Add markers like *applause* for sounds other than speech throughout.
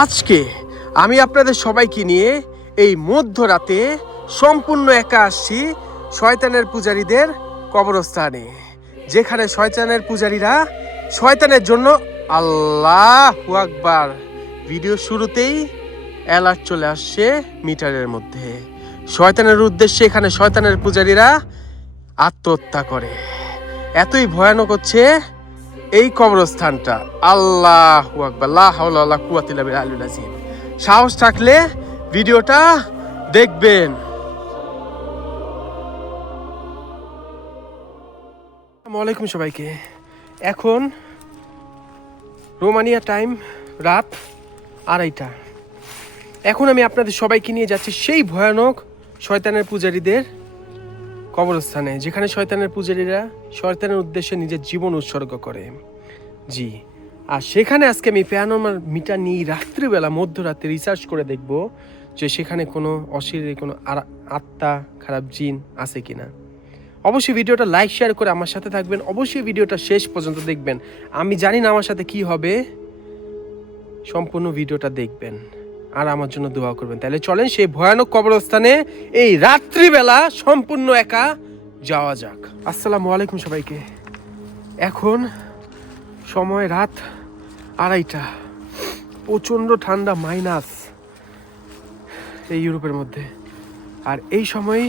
আজকে আমি আপনাদের সবাইকে নিয়ে এই মধ্যরাতে সম্পূর্ণ একা আসছি শয়তানের পূজারীদের কবরস্থানে, যেখানে শয়তানের পূজারীরা শয়তানের জন্য আল্লাহ আকবার ভিডিও শুরুতেই অ্যালার্ট চলে আসছে মিটারের মধ্যে। শয়তানের উদ্দেশ্যে এখানে শয়তানের পূজারীরা আত্মহত্যা করে। এতই ভয়ানক হচ্ছে এই কবরস্থানটা আল্লাহ আকবার, লা হাওলা ওয়ালা কুওয়াতা ইল্লা বিল্লাহ সাহস থাকলে ভিডিওটা দেখবেন। আলাইকুম সবাইকে। এখন রোমানিয়া টাইম রাত আড়াইটা। এখন আমি আপনাদের সবাইকে নিয়ে যাচ্ছি সেই ভয়ানক শয়তানের পূজারীদের কবরস্থানে, যেখানে শয়তানের পূজারীরা শয়তানের উদ্দেশ্যে নিজের জীবন উৎসর্গ করে। জি, আর সেখানে আজকে আমি প্যানোমার মিটার নিয়ে রাত্রিবেলা, মধ্যরাতে রিসার্চ করে দেখব যে সেখানে কোনো অশরীরে কোনো আত্মা, খারাপ জিন আছে কি না অবশ্যই ভিডিওটা লাইক শেয়ার করে আমার সাথে থাকবেন। অবশ্যই ভিডিওটা শেষ পর্যন্ত দেখবেন। আমি জানি না আমার সাথে কি হবে। সম্পূর্ণ ভিডিওটা দেখবেন। আর আমার জন্য দোয়া করবেন। তাহলে চলেন সেই ভয়ানক কবরস্থানে এই রাত্রিবেলা সম্পূর্ণ একা যাওয়া যাক। আসসালামু আলাইকুম সবাইকে। এখন সময় রাত আড়াইটা। প্রচণ্ড ঠান্ডা, মাইনাস এই ইউরোপের মধ্যে। আর এই সময়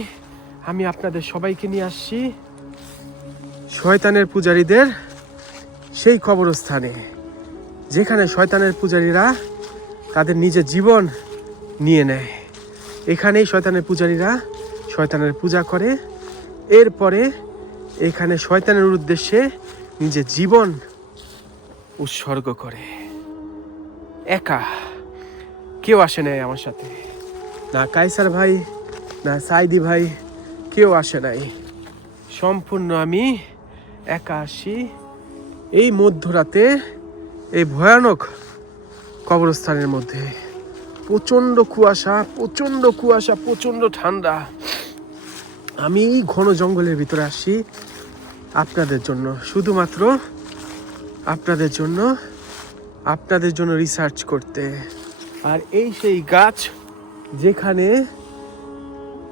আমি আপনাদের সবাইকে নিয়ে আসছি শয়তানের পূজারীদের সেই কবরস্থানে, যেখানে শয়তানের পূজারীরা তাদের নিজের জীবন নিয়ে নেয়। এখানেই শয়তানের পূজারীরা শয়তানের পূজা করে। এরপরে এখানে শয়তানের উদ্দেশ্যে নিজের জীবন উৎসর্গ করে। একা কেউ আসে নাই আমার সাথে। না কাইসার ভাই, না সাইদি ভাই, কেউ আসে নাই। সম্পূর্ণ আমি একা আসি। এই মধ্যরাতে এই ভয়ানক কবরস্থানের মধ্যে। প্রচণ্ড কুয়াশা প্রচণ্ড কুয়াশা, প্রচণ্ড ঠান্ডা। আমি এই ঘন জঙ্গলের ভিতরে আসি আপনাদের জন্য। শুধুমাত্র আপনাদের জন্য আপনাদের জন্য রিসার্চ করতে। আর এই সেই গাছ যেখানে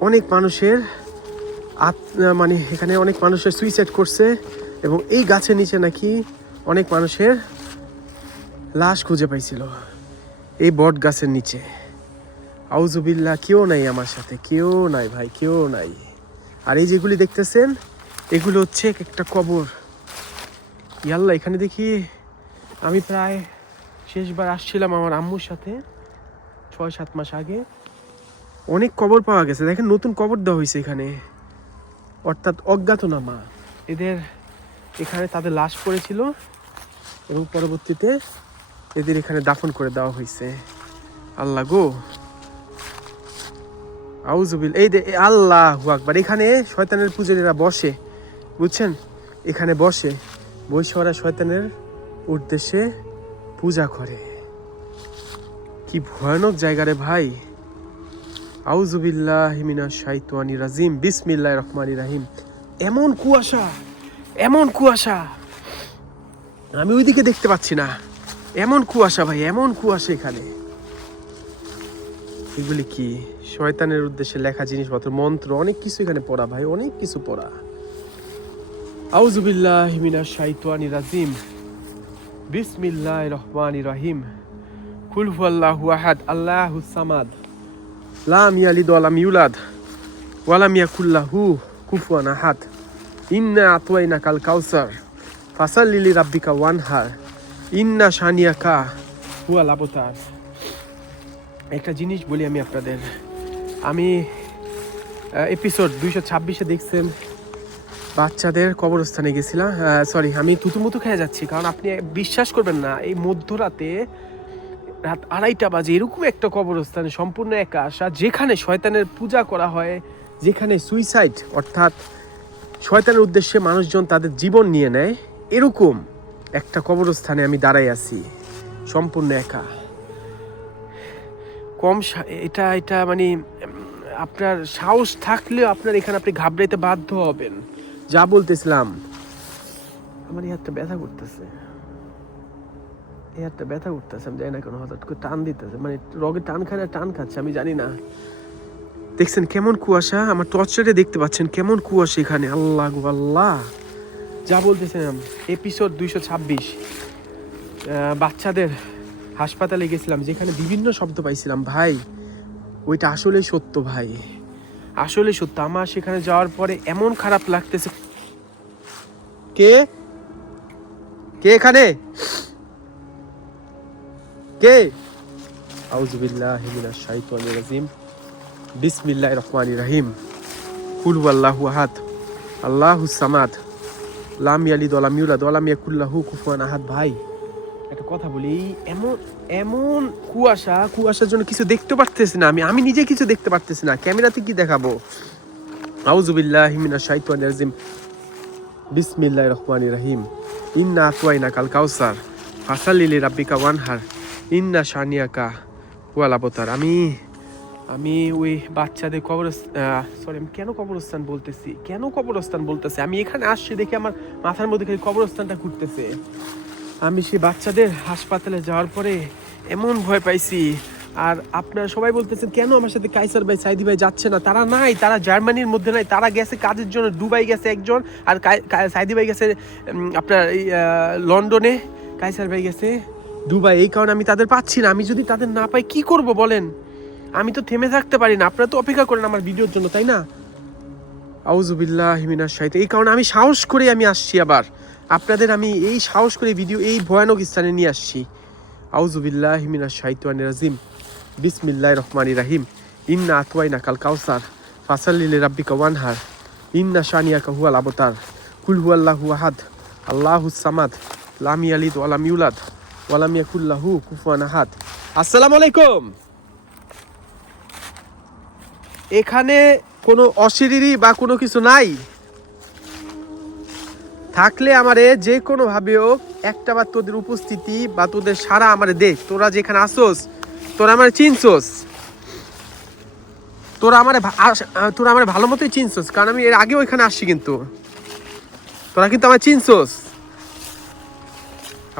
অনেক মানুষের মানে এখানে অনেক মানুষের সুইসাইড করছে এবং এই গাছের নিচে নাকি অনেক মানুষের লাশ খুঁজে পাইছিল। এই বট গাছের নিচে। আউজুবিল্লা কেউ নাই আমার সাথে, কেউ নাই ভাই, কেউ নাই। আর এই যেগুলি দেখতেছেন, এগুলো হচ্ছে এক একটা কবর। ইয়াল্লা এখানে দেখি আমি প্রায় শেষবার আসছিলাম আমার আম্মুর সাথে ছয় সাত মাস আগে। অনেক কবর পাওয়া গেছে। দেখেন, নতুন কবর দেওয়া হয়েছে এখানে। অর্থাৎ অজ্ঞাতনামা। এদের এখানে তাদের লাশ পড়েছিল এবং পরবর্তীতে এদের এখানে দাফন করে দেওয়া হয়েছে আল্লাহ গো। আউজুবিল এই আল্লাহ আকবার। এখানে শয়তানের পূজারীরা বসে, বুঝছেন? এখানে বসে বসে শয়তানের উদ্দেশ্যে পূজা করে। কি ভয়ানক জায়গা রে ভাই। আউজুবিল্লাহ হিমিনা শাইতানি রাজিম। বিসমিল্লাহ রহমানি রাহিম। এমন কুয়াশা এমন কুয়াশা। আমি ওইদিকে দেখতে পাচ্ছি না। এমন কুয়াশা ভাই, এমন কুয়াশা এখানে। এগুলি কি? শয়তানের উদ্দেশ্যে লেখা জিনিসপত্র, মন্ত্র, অনেক কিছু এখানে পড়া ভাই, অনেক কিছু পড়া। আউজুবিল্লাহ হিমিনা শাইতানি রাজিম। বিসমিল্লাহ রহমানি রাহিম। কুলহু আহাদ, আল্লাহু সামাদ। লাম ইয়ালিদ ওয়ালাম ইউলাদ। ওয়ালাম ইয়াকুল্লাহু কুফুয়ান আহাদ। ইন্না আতওয়াইনা কাল কাউসার ফাসাল্লিলি রাব্বিকা ওয়ানহার। ইন্না শানিয়াকা, হুয়া লাবতার। একটা জিনিস বলি আমি আপনাদের। আমি এপিসোড দুইশো ছাব্বিশে দেখছেন, বাচ্চাদের কবরস্থানে গেছিলাম। সরি আমি থুতুমুতু খেয়ে যাচ্ছি, কারণ আপনি বিশ্বাস করবেন না, এই মধ্যরাতে রাত আড়াইটা বাজে এরকম একটা কবরস্থানে, সম্পূর্ণ একা। আসা যেখানে শয়তানের পূজা করা হয়, যেখানে সুইসাইড অর্থাৎ শয়তানের উদ্দেশ্যে মানুষজন তাদের জীবন নিয়ে নেয়, এরকম। একটা কবরস্থানে আমি দাঁড়াই আছি, সম্পূর্ণ একা। কম এটা এটা মানে আপনার সাহস থাকলেও আপনার এখানে আপনি ঘাবড়াইতে বাধ্য হবেন। যা বলতেছিলাম। আমার এই হাতটা ব্যথা করতেছে। এই একটা ব্যথা করতেছে, আমি জানি না কেন, হঠাৎ করে টান দিতেছে। মানে রগে টান খায় না, টান খাচ্ছে, আমি জানি না। দেখছেন কেমন কুয়াশা? আমার টর্চারে দেখতে পাচ্ছেন কেমন কুয়াশা এখানে। আল্লাহ আল্লাহ। যা বলতেছিলাম এপিসোড দুইশো ছাব্বিশ বাচ্চাদের হাসপাতালে গেছিলাম, যেখানে বিভিন্ন শব্দ পাইছিলাম, ভাই, ওইটা আসলেই সত্য ভাই আসলে সত্য। আমার সেখানে যাওয়ার পরে এমন খারাপ লাগতেছে। কে? কে এখানে? কে? আউজুবিল্লাহি রাজিম। বিসমিল্লাহির রহমানির রহিম। কুল হুয়াল্লাহু আহাদ। আল্লাহুস সামাদ। লাম ইয়ালিদ ওয়ালাম ইউলাদ ওয়ালাম ইয়াকুল্লাহু কুফুয়ান আহাদ ভাই। একটা কথা বলি এমন এমন কুয়াশা, কুয়াশার জন্য কিছু দেখতে পারতেছি না আমি। আমি নিজে কিছু দেখতে পারতেছি না। ক্যামেরাতে কি দেখাবো? আউজুবিল্লাহি মিনাশ শাইতানির রাজিম। বিসমিল্লাহির রহমানির রহিম। ইন্না আতওয়াইনা কাল কাউসার। ফাসালিলি রাব্বিকা ওয়ানহার। ইন্না শানিয়াকা ওয়াল আবতার। আমি আমি ওই বাচ্চাদের কবর সরি আমি কেন কবরস্থান বলতেছি? কেন কবরস্থান বলতেছি? আমি এখানে আসছি দেখে আমার মাথার মধ্যে খালি কবরস্থানটা ঘুরতেছে। আমি সেই বাচ্চাদের হাসপাতালে যাওয়ার পরে এমন ভয় পাইছি। আর আপনারা সবাই বলতেছেন, কেন আমার সাথে কাইসার ভাই সাইদি ভাই যাচ্ছে না? তারা নাই, তারা জার্মানির মধ্যে নাই, তারা গেছে কাজের জন্য, দুবাই গেছে একজন, আর সাইদি ভাই গেছে আপনার লন্ডনে, কাইসার ভাই গেছে দুবাই। এই কারণে আমি তাদের পাচ্ছি না। আমি যদি তাদের না পাই, কি করব বলেন? আমি তো থেমে থাকতে পারি না। আপনারা তো অপেক্ষা করেন আমার ভিডিওর জন্য, তাই না? আউজুবিল্লাহ হিমিনার সাহিত্য এই কারণে আমি সাহস করে আমি আসছি আবার। আপনাদের আমি এই সাহস করে ভিডিও এই ভয়ানক স্থানে নিয়ে আসছি। আউজুবিল্লাহ হিমিনার সাহিত্য রাজিম। বিসমিল্লাহ রহমানি রাহিম। ইন্না আতওয়াইনা কাল কাউসার। ফাসাল্লিল রাব্বিকা ওয়ানহার। ইন্না শানিয়া কাহুয়াল আবতার। কুল হুয়াল্লাহু আহাদ। আল্লাহু সামাদ। লামি ইয়ালিদ ওয়ালাম ইউলাদ। ওয়ালাম ইয়াকুল্লাহু কুফুয়ান আহাদ। আসসালামু আলাইকুম। এখানে কোনো অশিরিরি বা কোনো কিছু নাই। থাকলে আমারে যে কোনো ভাবে হোক একটা বা তোদের উপস্থিতি বা তোদের সারা আমারে দে। তোরা যেখানে আসোস, তোরা আমার চিনছোস। তোরা আমার তোরা আমার ভালো মতোই চিনছোস, কারণ আমি এর আগেও এখানে আসছি কিন্তু। তোরা কিন্তু আমার চিনছোস।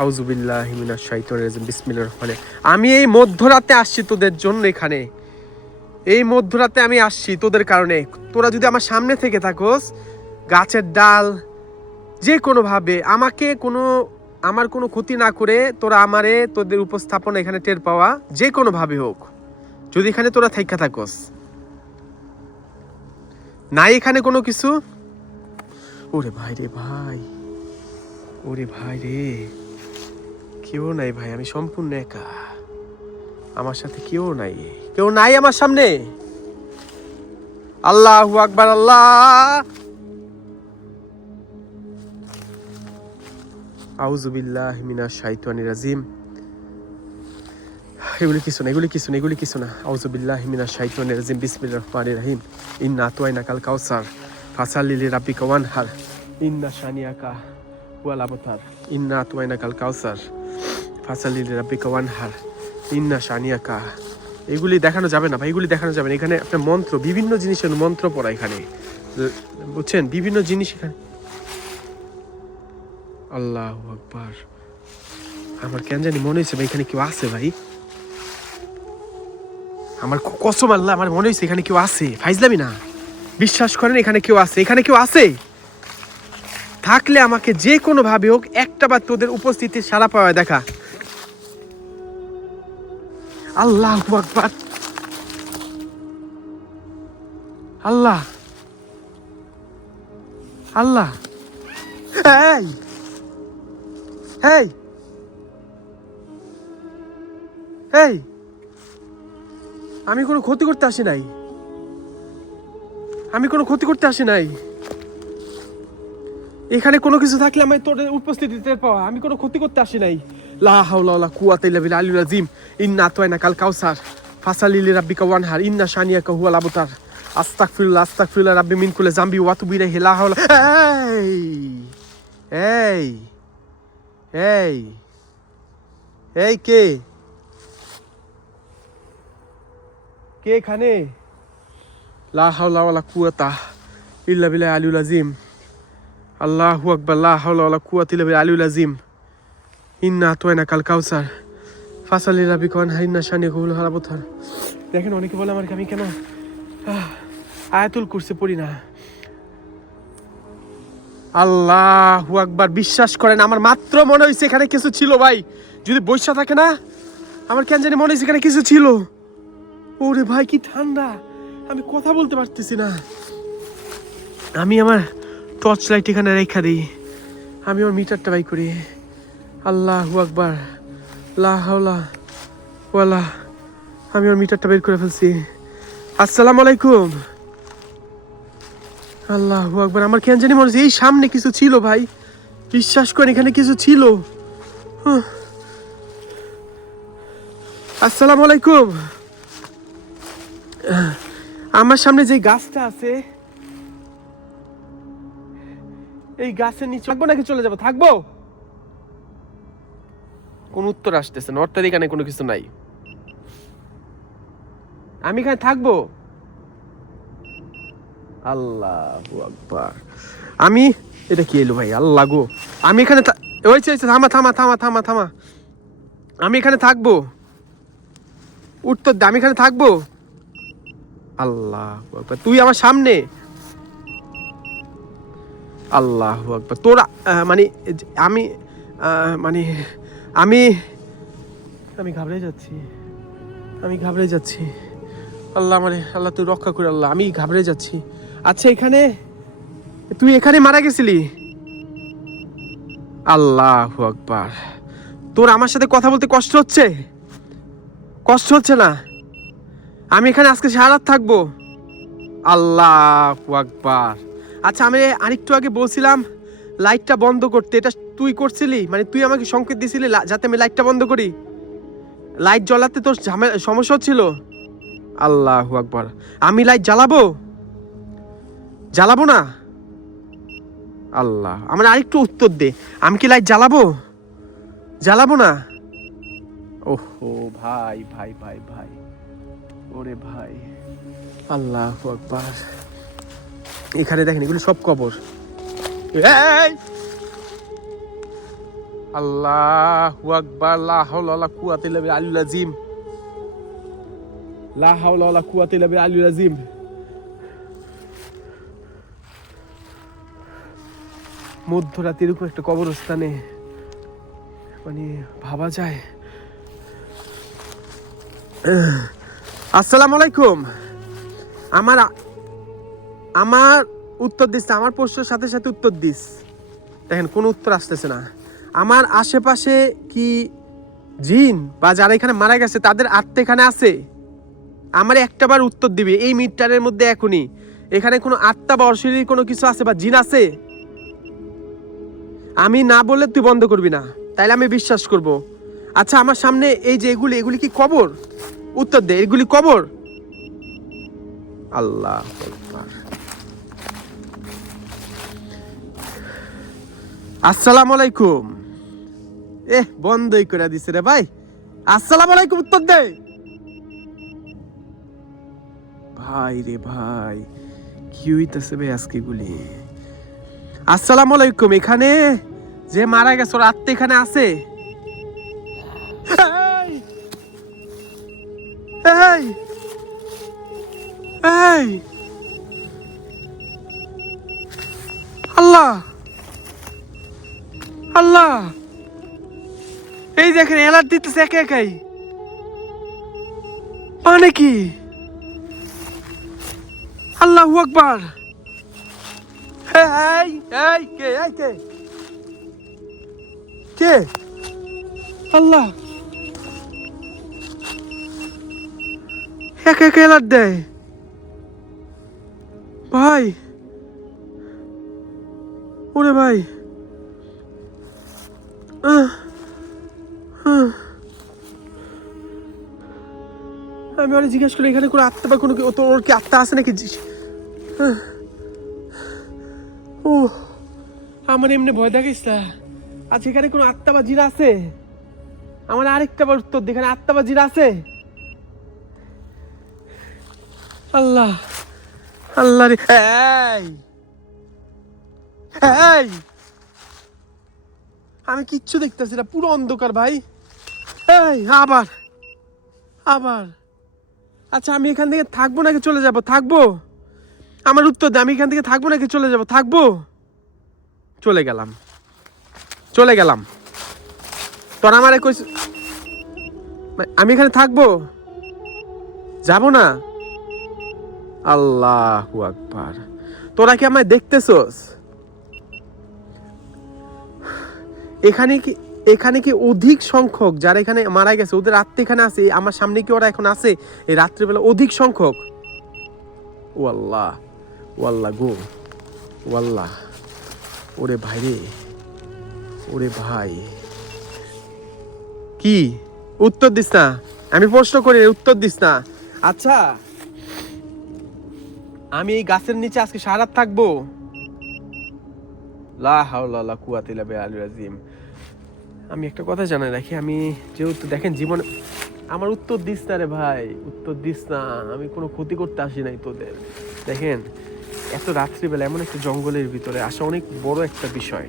আউজুবিল্লাহ হিমিনা শাইতানির রাজিম, বিসমিল্লাহির রহমানির আমি এই মধ্যরাতে আসছি তোদের জন্য এখানে। এই মধ্যরাতে আমি আসছি তোদের কারণে। তোরা যদি আমার সামনে থেকে থাকোস, গাছের ডাল, যে কোনোভাবে আমাকে কোনো, আমার কোনো ক্ষতি না করে তোরা আমারে তোদের উপস্থাপনা এখানে টের পাওয়া, যে কোনোভাবে হোক। যদি এখানে তোরা থাইকা থাকোস। নাই এখানে কোনো কিছু? ওরে ভাই রে ভাই। ওরে ভাই রে। কেউ নাই ভাই, আমি সম্পূর্ণ একা। আমার সাথে কেউ নাই। কেউ নাই আমার সামনে? আল্লাহ আকবার, আল্লাহ। আউজুবিল্লাহ মিনা শাইতানির রাজিম। এগুলি কিছু না, এগুলি কিছু না, এগুলি কিছু না। আউজুবিল্লাহ মিনা শাইতানির রাজিম, বিসমিল্লাহির রহমানির রহিম। ইন্না আতওয়াইনা কাল কাউসার। ফাসাল্লিলি রাব্বিকা ওয়ানহার। ইন্না শানিয়াকা ওয়াল আবতার। ইন্না আতওয়াইনা কাল কাউসার। ফাসাল্লিলি রাব্বিকা ওয়ানহার। ইন্না শানিয়াকা এগুলি দেখানো যাবে না, ভাই, এগুলি দেখানো যাবে না। এখানে আপনার মন্ত্র, বিভিন্ন জিনিসের মন্ত্র পড়া এখানে। বুঝছেন? বিভিন্ন জিনিস এখানে। আল্লাহ আকবার। আমার কেন জানি মনে হয়েছে, ভাই, এখানে কেউ আছে, ভাই। আমার কসম আল্লাহ, আমার মনে হয়েছে এখানে কেউ আছে। ফাইজলামি না। বিশ্বাস করেন, এখানে কেউ আছে। এখানে কেউ আছে? থাকলে আমাকে যে কোনো ভাবে হোক, একটা বার তোদের উপস্থিতি সারা পাওয়া, দেখা। আল্লাহ আকবার। আল্লাহ। আল্লাহ। এই। এই। এই। আমি কোনো ক্ষতি করতে আসি নাই। আমি কোনো ক্ষতি করতে আসি নাই। এখানে কোনো কিছু থাকলে আমি তোর উপস্থিতি টের পাওয়া। আমি কোনো ক্ষতি করতে আসি নাই। লা হাওলা কুওয়াতা ইল্লা আলিউল আযীম ইন্না আতওয়াইনা কাল কাউসার ফাসালিলি রাব্বিকা ওয়ানহার ইন্না শানিয়াকা হুয়াল আবতার আস্তাগফিরুল্লাহ আস্তাগফিরুল্লাহ রাব্বি মিন কুল্লি জামবি ওয়া তুবু ইলাইহি লা হাওলা এই এই এই এই কে? কে এখানে? লা হাওলা ওয়ালা কুওয়াতা ইল্লা বিল্লাহ আলিউল আযীম আল্লাহু আকবার. লা হাওলা ওয়ালা কুওয়াতা ইল্লা বিল্লাহ আলিউল আযীম ইন্না তোয়না কাল কাউসার ফাসালি রাবি কন হাইন্না শানি কবুল হারাবতার দেখেন অনেকে বলে আমার আমি কেন আয়াতুল কুরসি পড়ি না আল্লাহ আকবার বিশ্বাস করেন, আমার মাত্র মনে হয়েছে এখানে কিছু ছিল ভাই। যদি বৈশা থাকে না, আমার কেন জানি মনে হয়েছে এখানে কিছু ছিল। ওরে ভাই, কি ঠান্ডা। আমি কথা বলতে পারতেছি না। আমি আমার টর্চ লাইট এখানে রেখা দিই। আমি আমার মিটারটা বাই করি। আল্লাহ আকবার। লা হাওলা ওয়ালা আমি আমার মিটারটা বের করে ফেলছি। আসসালামু আলাইকুম। আল্লাহ আকবার, আমার কেন জানি মনে হচ্ছে এই সামনে কিছু ছিল ভাই। বিশ্বাস করেন, এখানে কিছু ছিল। আসসালামু আলাইকুম। আমার সামনে যে গাছটা আছে, এই গাছের নিচে থাকব নাকি চলে যাব? থাকব? কোন উত্তর আসতেছে না। অর্থাৎ এখানে কোনো কিছু নাই। আমি এখানে থাকব? আল্লাহ আকবার। আমি, এটা কি এলো ভাই? আল্লাহ গো। আমি এখানে হয়েছে হয়েছে থামা থামা থামা থামা থামা। আমি এখানে থাকব? উত্তর দে, আমি এখানে থাকব? আল্লাহ আকবার। তুই আমার সামনে? আল্লাহ আকবার। তোরা মানে আমি মানে আমি আমি ঘাবড়ে যাচ্ছি। আমি ঘাবড়ে যাচ্ছি। আল্লাহ মানে আল্লাহ তুই রক্ষা করে আল্লাহ, আমি ঘাবড়ে যাচ্ছি। আচ্ছা এখানে তুই এখানে মারা গেছিলি? আল্লাহ আকবার। তোর আমার সাথে কথা বলতে কষ্ট হচ্ছে? কষ্ট হচ্ছে না? আমি এখানে আজকে সারা রাত থাকব? আল্লাহ আকবার। আচ্ছা আমি আরেকটু আগে বলছিলাম লাইটটা বন্ধ করতে, এটা তুই করছিলি? মানে তুই আমাকে সংকেত দিছিলি যাতে আমি লাইটটা বন্ধ করি? লাইট জ্বালাতে তোর ঝামেলা সমস্যা হচ্ছিল? আল্লাহ আকবার। আমি লাইট জ্বালাবো? জ্বালাবো না? আল্লাহ, আমার আরেকটু উত্তর দে। আমি কি লাইট জ্বালাবো? জ্বালাবো না? ওহো, ভাই ভাই ভাই ভাই। ওরে ভাই। আল্লাহ আকবার। এখানে দেখেন, এগুলো সব কবর। এই! আলিয়্যিল আযীম। লা হাওলা ওয়ালা কুওয়াতা ইল্লা বিল আলিয়্যিল আযীম। মধ্যরাতে এরকম একটা কবরস্থানে মানে ভাবা যায়। আসসালামু আলাইকুম। আমার আমার উত্তর দিস, আমার প্রশ্নের সাথে সাথে উত্তর দিস। দেখেন, কোনো উত্তর আসতেছে না। আমার আশেপাশে কি জিন বা যারা এখানে মারা গেছে, তাদের আত্মা এখানে আছে? আমার একটাবার উত্তর দিবি, এই মিটারের মধ্যে এখনই। এখানে কোনো আত্মা বা অশরীর কোনো কিছু আছে বা জিন আছে? আমি না বললে তুই বন্ধ করবি না, তাইলে আমি বিশ্বাস করব। আচ্ছা আমার সামনে এই যে এগুলি এগুলি কি কবর? উত্তর দে, এগুলি কবর? আল্লাহ। আসসালামু আলাইকুম। এ বন্ধই করে দিছে রে ভাই। আসসালামু আলাইকুম, উত্তর দে। ভাই রে ভাই, কি হইতেছে ভাই আজকে গুলি? আসসালামু আলাইকুম, এখানে যে মারা গেছে, ওর আত্মা এখানে আছে। এই! এই! আল্লাহ! আল্লাহ! এই দেখেন এলার দিতেছে একে একাই। মানে কি? আল্লাহ আকবার। এই এই, কে কে? আল্লাহ। একে একে এলার দেয়। ভাই। ওরে ভাই। আহ। আমি অনেক জিজ্ঞেস করি এখানে কোনো আত্মা বা কোনো তোর কি আত্মা আছে নাকি? আহ। ও আমার এমনি ভয় দেখিস না আচ্ছা এখানে কোনো আত্মা বা জিরা আছে? আমার আরেকটা বার উত্তর দে, এখানে আত্মা বা জিরা আছে? আল্লাহ আল্লাহ রে এই এই। আমি কিচ্ছু দেখতেছি না পুরো অন্ধকার ভাই। এই, আবার। আবার। আচ্ছা আমি এখান থেকে থাকব নাকি চলে যাব? থাকব? আমার উত্তর দে, আমি এখান থেকে থাকব নাকি চলে যাব? থাকব? চলে গেলাম। চলে গেলাম। তোর আমার কইস আমি এখানে থাকব? যাব না? আল্লাহু আকবার। তোরা কি আমায় দেখতেছস? এখানে কি এখানে কি অধিক সংখ্যক যারা এখানে মারা গেছে, ওদের আত্মা এখানে আছে? আমার সামনে কি ওরা এখন আছে? এই রাত্রিবেলা অধিক সংখ্যক? ও আল্লাহ ও আল্লাহ গো ওরে ভাই রে, ওরে ভাই। কি? উত্তর দিস না। আমি প্রশ্ন করি, উত্তর দিস না। আচ্ছা আমি এই গাছের নিচে আজকে সারাত থাকব? লা হাওলা লা কুয়াতা ইল্লা বিল্লাহিল আযীম। আমি একটা কথা জানাই রাখি, আমি যেহেতু দেখেন জীবনে আমার উত্তর দিস না রে ভাই, উত্তর দিস না, আমি কোনো ক্ষতি করতে আসি নাই তোদের। দেখেন, এত রাত্রিবেলা এমন একটা জঙ্গলের ভিতরে আসা অনেক বড় একটা বিষয়।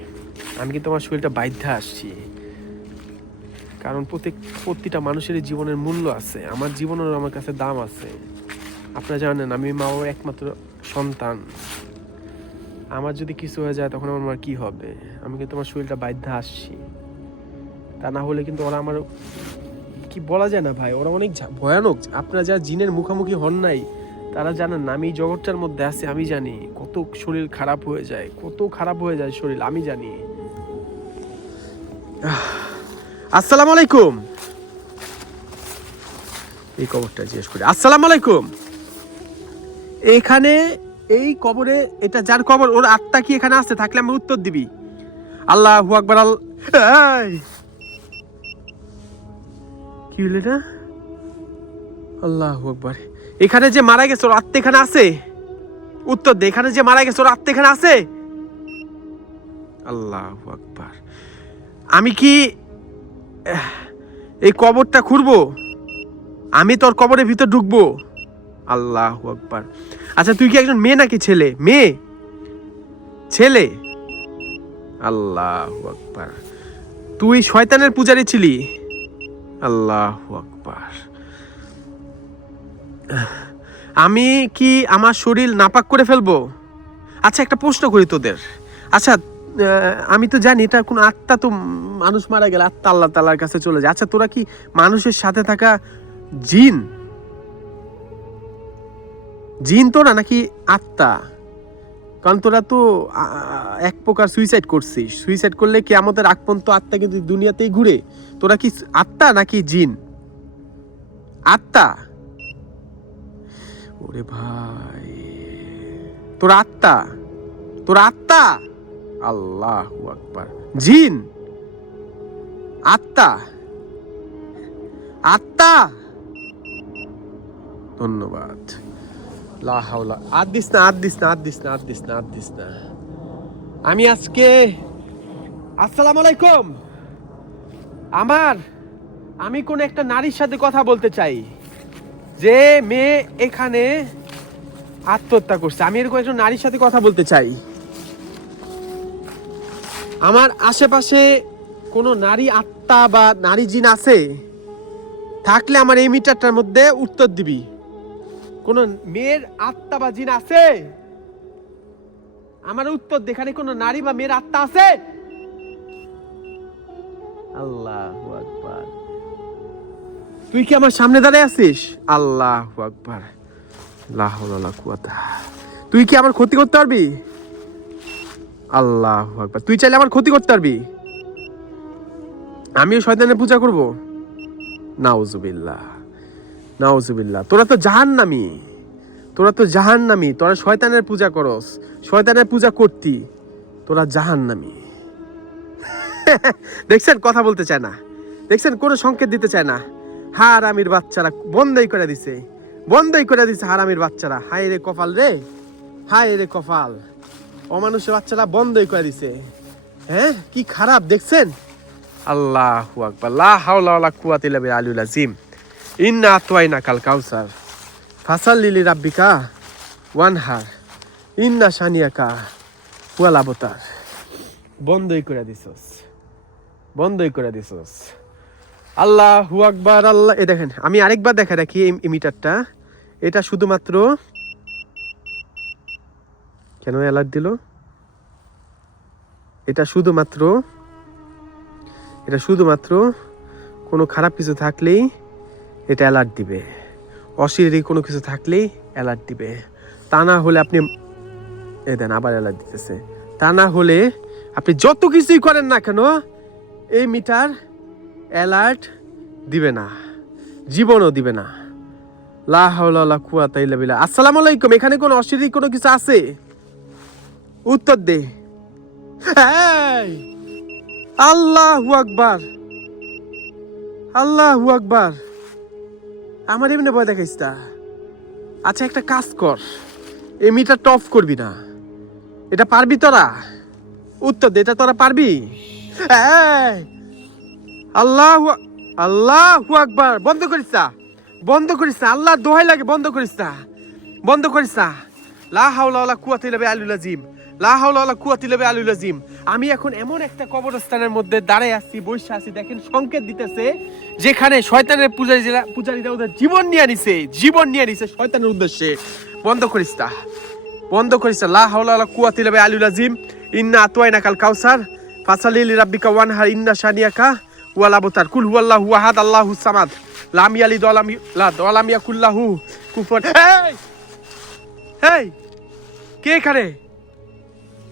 আমি কিন্তু আমার শরীরটা বাধ্য আসছি। কারণ প্রত্যেক প্রতিটা মানুষেরই জীবনের মূল্য আছে, আমার জীবনেরও আমার কাছে দাম আছে। আপনারা জানেন, আমি মা বাবার একমাত্র সন্তান। আমার যদি কিছু হয়ে যায়, তখন আমার মার কি হবে? আমি কিন্তু আমার শরীরটা বাধ্য আসছি। তা না হলে কিন্তু ওরা আমার কি বলা যায় না ভাই? ওরা অনেক ভয়ানক। আপনারা যা জিনের মুখোমুখি হন নাই, তারা জানেন না, আমি জগৎটার মধ্যে আছি, আমি জানি কত শরীর খারাপ হয়ে যায়, কত খারাপ হয়ে যায় শরীর, আমি জানি। আসসালামু আলাইকুম। এই কবরটা জিজ্ঞেস করি। আসসালামু আলাইকুম। এইখানে এই কবরে এটা যার কবর? ওর আত্মা কি এখানে আছে? থাকলে আমি উত্তর দিবি। আল্লাহ আকবর, আল এই! কি হলো এটা? আল্লাহ আকবর। এখানে যে মারা গেছে, ওর আত্মা আছে? উত্তর দে, এখানে যে মারা গেছে, ওর আত্মা আছে? আল্লাহ আকবর। আমি কি এই কবরটা খুঁড়বো? আমি তোর কবরের ভিতর ঢুকবো? আল্লাহ আকবার। আচ্ছা তুই কি একজন মেয়ে নাকি ছেলে? মেয়ে? ছেলে? আল্লাহ আকবার। তুই শয়তানের পূজারি ছিলি? আল্লাহ আকবার। আমি কি আমার শরীর নাপাক করে ফেলব? আচ্ছা একটা প্রশ্ন করি তোদের। আচ্ছা আমি তো জানি এটা কোন আত্মা তো মানুষ মারা গেলে আত্মা আল্লাহ তাল্লার কাছে চলে যায়। আচ্ছা তোরা কি মানুষের সাথে থাকা জিন? জিন তোরা নাকি আত্মা? কারণ তোরা তো এক প্রকার সুইসাইড করছিস। সুইসাইড করলে কি আমাদের আগ পর্যন্ত আত্মা কিন্তু দুনিয়াতেই ঘুরে। তোরা কি আত্মা নাকি জিন? আত্মা? ওরে ভাই। তোর আত্মা? তোর আত্মা? আল্লাহ আকবার। জিন? আত্মা? আত্মা? ধন্যবাদ। লা হাওলা। আর দিস না, আর দিস না, আর দিস না, আর দিস না, আর দিস না। আমি আজকে আসসালামু আলাইকুম। আমার আমি কোন একটা নারীর সাথে কথা বলতে চাই। যে মেয়ে এখানে আত্মহত্যা করছে। আমি এরকম একজন নারীর সাথে কথা বলতে চাই। আমার আশেপাশে কোনো নারী আত্মা বা নারী জিন আছে? থাকলে আমার এই মিটারটার মধ্যে উত্তর দিবি। কোন মেয়ের আত্মা বা জিন আছে? আমার উত্তর দেখানে কোন নারী বা মেয়ের আত্মা আছে? আল্লাহ তুই কি আমার সামনে দাঁড়িয়ে আছিস? আল্লাহ আকবার। তুই কি আমার ক্ষতি করতে পারবি? আল্লাহ আকবার। তুই চাইলে আমার ক্ষতি করতে পারবি। আমিও শয়তানের পূজা করব। নাউজুবিল্লাহ। নাউজুবিল্লাহ। তোরা তো জাহান্নামি। তোরা তো জাহান্নামি। তোরা শয়তানের পূজা করস। শয়তানের পূজা করতি। তোরা জাহান্নামি। *laughs* দেখছেন? কথা বলতে চায় না। দেখছেন? কোনো সংকেত দিতে চায় না। হারামির বাচ্চারা বন্ধই করে দিছে। বন্ধই করে দিছে হারামির বাচ্চারা। হায় রে কপাল রে। হায় রে কপাল। অমানুষের বাচ্চারা বন্ধই করে দিছে। হ্যাঁ? কি খারাপ, দেখছেন? আল্লাহ আকবার। লা বিল আলিউল আযীম। ইন্না আতওয়াইনা কাল কাউসার ফাসাল লিলি রাব্বিকা ওয়ানহার ইন্না শানিয়াকা ওয়াল আবতার বন্ধই করে দিছস বন্ধই করে দিছস আল্লাহ হু আকবার আল্লাহ এ দেখেন, আমি আরেকবার দেখা রাখি এই এই মিটারটা। এটা শুধুমাত্র কেন অ্যালার্ট দিল? এটা শুধুমাত্র এটা শুধুমাত্র কোনো খারাপ কিছু থাকলেই এটা অ্যালার্ট দিবে। অশরীরী কোনো কিছু থাকলেই অ্যালার্ট দিবে। তা না হলে আপনি এ দেন আবার অ্যালার্ট দিতেছে। তা না হলে আপনি যত কিছুই করেন না কেন, এই মিটার অ্যালার্ট দিবে না। জীবনও দিবে না। লা হাওলা লা কুয়াতা ইল্লা আসসালামু আলাইকুম, এখানে কোনো অশরীরী কোনো কিছু আছে? উত্তর দে! আল্লাহু আকবার। আল্লাহু আকবার। আমার এমনি ভয় দেখাইস তা। আচ্ছা একটা কাজ কর। এই মিটারটা অফ করবি না। এটা পারবি তোরা? উত্তর দে, এটা তোরা পারবি! আল্লাহ আল্লাহু আকবার, বন্ধ করিস না বন্ধ করিস না আল্লাহর দোহাই লাগে, বন্ধ করিস তা। বন্ধ করিস না লা হাওলা বিল্লাহ আলুল আজিম। লা কুওয়াতা ইল্লা বিল্লাহ আলুল আজিম আমি এখন এমন একটা কবরস্থানের মধ্যে দাঁড়ায় আছি, বসে আছি, দেখেন সংকেত দিতেছে, যেখানে শয়তানের পূজারীরা পূজারীরা ওদের জীবন নিয়ে নিছে, জীবন নিয়ে নিছে শয়তানের উদ্দেশ্যে। বন্ধ করিস না বন্ধ করিস লা কুওয়াতা ইল্লা বিল্লাহ আলুল আজিম ইন্না আতওয়াইনা কাল কাউসার ফাসালি লিরাব্বিকা ওয়ানহার ইন্না শানিয়াকা ওয়াল আবতার। কুল হুয়াল্লাহু আহাদ আল্লাহুস সামাদ। লাম ইয়ালিদ ওয়া লাম ইউলাদ ওয়া লাম ইয়াকুল লাহু কুফুয়ান। এই! এই! কে এখানে?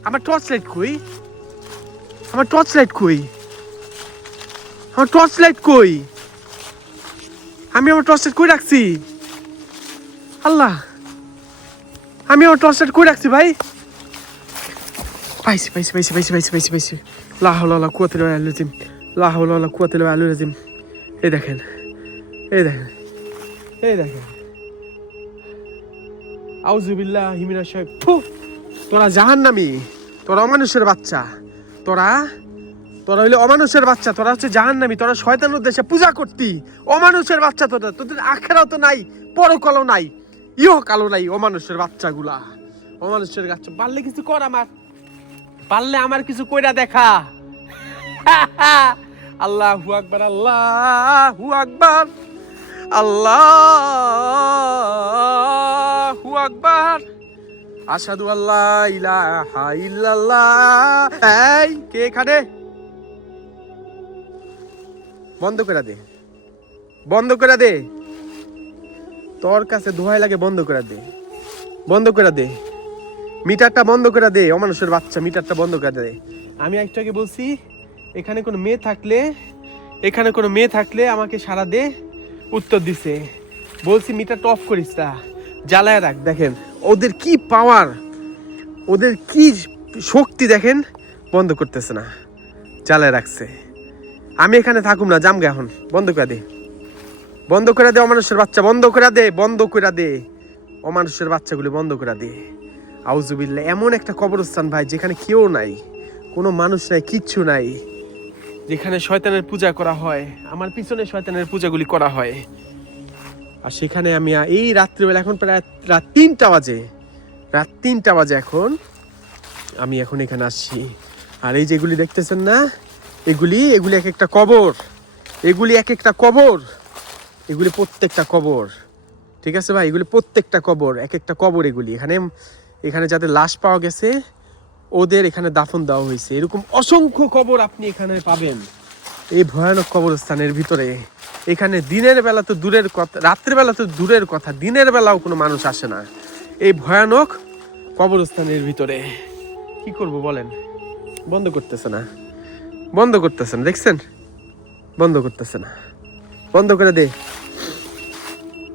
আমার টর্চ লাইট কই আমার টর্চ লাইট কই আমার টর্চ লাইট কই আমি আমার টর্চ লাইট কই রাখছি। আল্লাহ। আমি আমার টর্চ লাইট কই রাখছি ভাই। পাইছি পাইছি পাইছি পাইছি পাইছি পাইছি পাইছি। লা হাওলা ওয়ালা কুওয়াতা ইল্লা বিল্লাহ আলিজিম লা হাওলা ওয়ালা কুওয়াতা ইল্লা বিল্লাহ আলিজিম এই দেখেন। এই দেখেন। এই দেখেন। আউজুবিল্লাহ হিমিনা সাহেব ফু জাহান জাহান্নামি, তোরা অমানুষের বাচ্চা। তোরা তোরা হইলে অমানুষের বাচ্চা, তোরা হচ্ছে জাহান্নামি, তোরা শয়তান উদ্দেশ্যে পূজা করতি। অমানুষের বাচ্চা তোরা, তোদের আখেরাও তো নাই, পরকালও নাই ইহ কালো নাই অমানুষের বাচ্চাগুলা। অমানুষের বাচ্চা পারলে কিছু কর আমার, পারলে আমার কিছু কইরা দেখা। *laughs* আল্লাহু আকবার আল্লাহু আকবার আল্লাহু আকবার। আশহাদু আল্লাহ ইলাহা ইল্লাল্লাহ। এই, কে এখানে? বন্ধ করে দে। বন্ধ করে দে। তোর কাছে দোহাই লাগে বন্ধ করে দে। বন্ধ করে দে। মিটারটা বন্ধ করে দে। অমানুষের বাচ্চা, মিটারটা বন্ধ করে দে। আমি একটু আগে বলছি, এখানে কোনো মেয়ে থাকলে, এখানে কোনো মেয়ে থাকলে আমাকে সারা দে, উত্তর দিছে। বলছি, মিটারটা অফ করিস না জ্বালায় রাখ, দেখেন। ওদের কি পাওয়ার ওদের কি শক্তি দেখেন, বন্ধ করতেছে না। জ্বালায় রাখছে। আমি এখানে থাকুম না, জামগে এখন। বন্ধ করে দে। বন্ধ করে দে, অমানুষের বাচ্চা, বন্ধ করে দে, বন্ধ করে দে। অমানুষের বাচ্চাগুলি বন্ধ করে দে। আউজুবিল্লা এমন একটা কবরস্থান ভাই, যেখানে কেউ নাই, কোনো মানুষ নাই, কিচ্ছু নাই। যেখানে শয়তানের পূজা করা হয়, আমার পিছনে শয়তানের পূজাগুলি করা হয়। আর সেখানে আমি এই রাত্রিবেলা এখন প্রায় রাত তিনটা বাজে। রাত তিনটা বাজে এখন। আমি এখন এখানে আসছি। আর এই যেগুলি দেখতেছেন না? এগুলি এগুলি এক একটা কবর। এগুলি এক একটা কবর। এগুলি প্রত্যেকটা কবর। ঠিক আছে ভাই? এগুলি প্রত্যেকটা কবর, এক একটা কবর এগুলি। এখানে এখানে যাদের লাশ পাওয়া গেছে, ওদের এখানে দাফন দেওয়া হয়েছে। এরকম অসংখ্য কবর আপনি এখানে পাবেন। এই ভয়ানক কবরস্থানের ভিতরে। এখানে দিনের বেলা তো দূরের কথা, রাত্রের বেলা তো দূরের কথা, দিনের বেলাও কোনো মানুষ আসে না। এই ভয়ানক কবরস্থানের ভিতরে। কি করব বলেন? বন্ধ করতেছে না। বন্ধ করতেছে না, দেখছেন? বন্ধ করতেছে না। বন্ধ করে দে।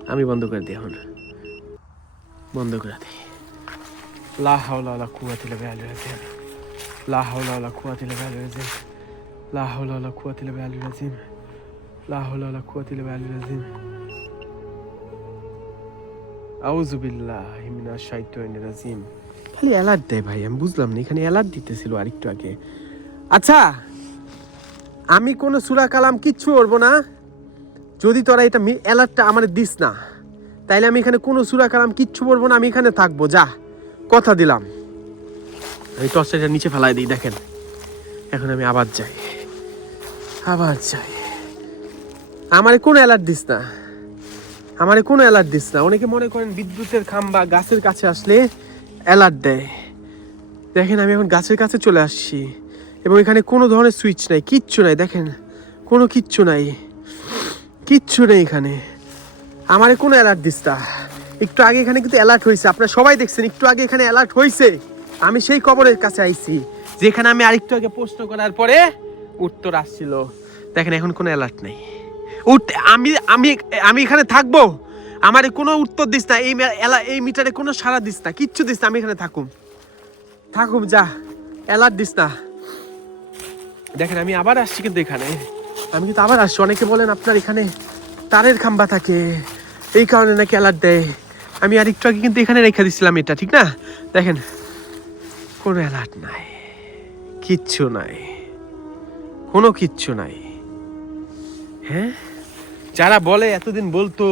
আমি বন্ধ করে দিই এখন। বন্ধ করে দিই। লা হাওলা ওয়ালা কুওয়াতা ইল্লা বিল্লাহ আলিয়্যিল লা হাওলা ওয়ালা ইল্লা বিল্লাহ আলিয়্যিল লা হাওলা ওয়ালা আলিয়্যিল লা হাওলা ওয়ালা কুওয়াতা ইল্লা বিল্লাহ আলিয়্যিল আউযু বিল্লাহি মিনাশ শাইতানির রাজিম খালি অ্যালার্ট দেয় ভাই, আমি বুঝলাম না, এখানে অ্যালার্ট দিতেছিল আরেকটু আগে। আচ্ছা আমি কোনো সুরা কালাম কিচ্ছু করব না। যদি তোরা এটা অ্যালার্টটা আমার দিস না, তাইলে আমি এখানে কোনো সুরা কালাম কিচ্ছু বলব না, আমি এখানে থাকব, যা। কথা দিলাম। আমি টর্চটা নিচে ফেলাই দিই, দেখেন। এখন আমি আবার যাই। আবার যাই। আমারে কোনো অ্যালার্ট দিস না? আমারে কোনো অ্যালার্ট দিস না? অনেকে মনে করেন বিদ্যুতের খাম্বা গাছের কাছে আসলে অ্যালার্ট দেয়। দেখেন আমি এখন গাছের কাছে চলে আসছি এবং এখানে কোনো ধরনের সুইচ নাই, কিচ্ছু নাই, দেখেন। কোনো কিচ্ছু নাই। কিচ্ছু নেই এখানে। আমারে কোনো অ্যালার্ট দিস না? একটু আগে এখানে কিন্তু অ্যালার্ট হয়েছে। আপনারা সবাই দেখছেন, একটু আগে এখানে অ্যালার্ট হয়েছে। আমি সেই কবরের কাছে আইছি, যেখানে আমি আরেকটু আগে প্রশ্ন করার পরে উত্তর আসছিল। দেখেন এখন কোনো অ্যালার্ট নেই। উঠ আমি আমি আমি এখানে থাকব? আমার কোনো উত্তর দিস না, এই এই মিটারে কোনো সাড়া দিস না, কিচ্ছু দিস না, আমি এখানে থাকুম। থাকুম, যা অ্যালার্ট দিস না। দেখেন, আমি আবার আসছি কিন্তু এখানে। আমি কিন্তু আবার আসছি, অনেকে বলেন আপনার এখানে তারের খাম্বা থাকে, এই কারণে নাকি অ্যালার্ট দেয়। আমি আর একটু আগে কিন্তু এখানে রেখে দিছিলাম এটা, ঠিক না? দেখেন, কোনো অ্যালার্ট নাই, কিচ্ছু নাই, কোনো কিচ্ছু নাই। হ্যাঁ? যারা বলে, এতদিন বলতো,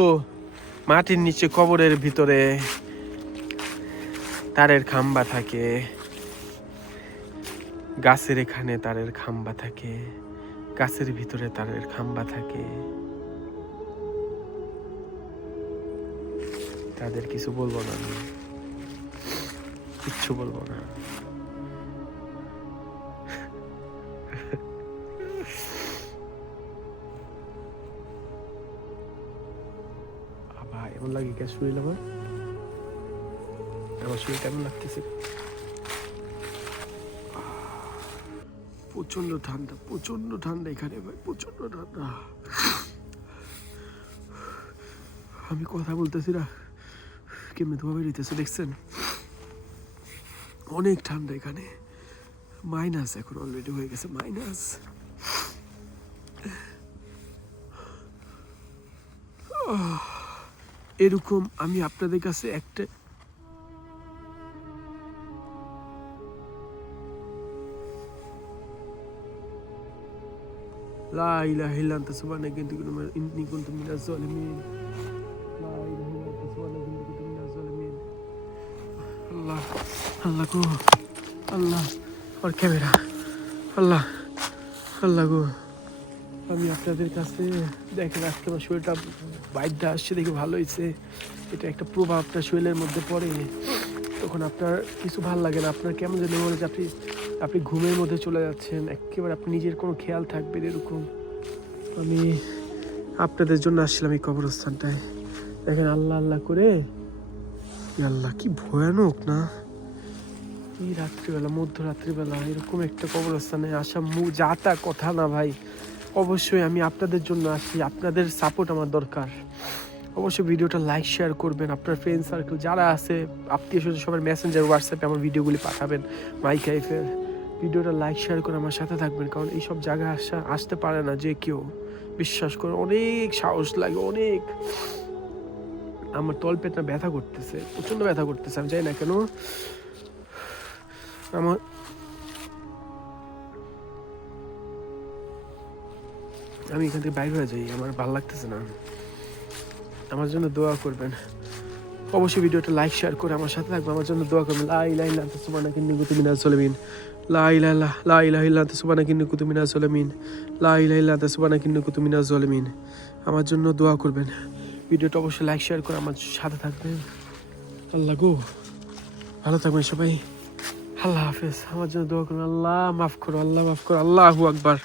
মাটির নিচে কবরের ভিতরে তারের খাম্বা থাকে, গাছের এখানে তারের খাম্বা থাকে, গাছের ভিতরে তারের খাম্বা থাকে। তাদের কিছু বলব না কিচ্ছু বলব না। লাগে গ্যাস শরীর আমার শরীর কেমন লাগতেছে প্রচণ্ড ঠান্ডা প্রচণ্ড ঠান্ডা এখানে ভাই প্রচণ্ড ঠান্ডা। আমি কথা বলতেছি না, কেমনি ধোয়া বেরিতেছে দেখছেন? অনেক ঠান্ডা এখানে। মাইনাস এখন অলরেডি হয়ে গেছে, মাইনাস। এরকম আমি আপনাদের কাছে একটা লা ইলাহা লা ইলাহা ইল্লা আনতা আল্লাহ আল্লাহ গো, আল্লাহ আর ক্যামেরা। আল্লাহ আল্লাহ গো। আমি আপনাদের কাছে দেখেন, আজকে আমার শরীরটা বাইরটা আসছে, দেখে ভালো হয়েছে। এটা একটা প্রভাব আপনার শরীরের মধ্যে পড়ে। তখন আপনার কিছু ভালো লাগে না। আপনার কেমন যেন মনে হচ্ছে আপনি আপনি ঘুমের মধ্যে চলে যাচ্ছেন। একেবারে আপনি নিজের কোনো খেয়াল থাকবে এরকম। আমি আপনাদের জন্য আসছিলাম এই কবরস্থানটায়। দেখেন, আল্লাহ আল্লাহ করে। আল্লাহ, কি ভয়ানক না? এই রাত্রিবেলা, মধ্যরাত্রিবেলা, এরকম একটা কবরস্থানে আসা মু যা তা কথা না ভাই। অবশ্যই আমি আপনাদের জন্য আসি আপনাদের সাপোর্ট আমার দরকার। অবশ্যই ভিডিওটা লাইক শেয়ার করবেন, আপনার ফ্রেন্ড সার্কেল যারা আছে, আত্মীয় স্বজন সবার মেসেঞ্জার হোয়াটসঅ্যাপে আমার ভিডিওগুলি পাঠাবেন মাইক আইফের ভিডিওটা লাইক শেয়ার করে আমার সাথে থাকবেন, কারণ এইসব জায়গায় আসা, আসতে পারে না যে কেউ। বিশ্বাস করে অনেক সাহস লাগে, অনেক। আমার তলপেটটা ব্যথা করতেছে প্রচণ্ড ব্যথা করতেছে, আমি জানি না কেন। আমার আমি এখান থেকে বাইরে হয়ে যাই, আমার ভালো লাগতেছে না। আমার জন্য দোয়া করবেন। অবশ্যই ভিডিওটা লাইক শেয়ার করে আমার সাথে থাকবে আমার জন্য দোয়া করবেন। লা ইলাহা ইল্লা আনতা সুবহানাকা ইন্নী কুনতু মিনাজ জালিমিন লা ইলাহা ইল্লা লা ইলাহা ইল্লা আনতা সুবহানাকা ইন্নী কুনতু মিনাজ জালিমিন লা ইলাহা ইল্লা আনতা সুবহানাকা ইন্নী কুনতু মিনাজ জালিমিন আমার জন্য দোয়া করবেন। ভিডিওটা অবশ্যই লাইক শেয়ার করে আমার সাথে থাকবেন। আল্লাহ গো, ভালো থাকবেন সবাই। আল্লাহ হাফেজ। আমার জন্য দোয়া করবেন। আল্লাহ মাফ করো, আল্লাহ মাফ করো। আল্লাহু আকবার।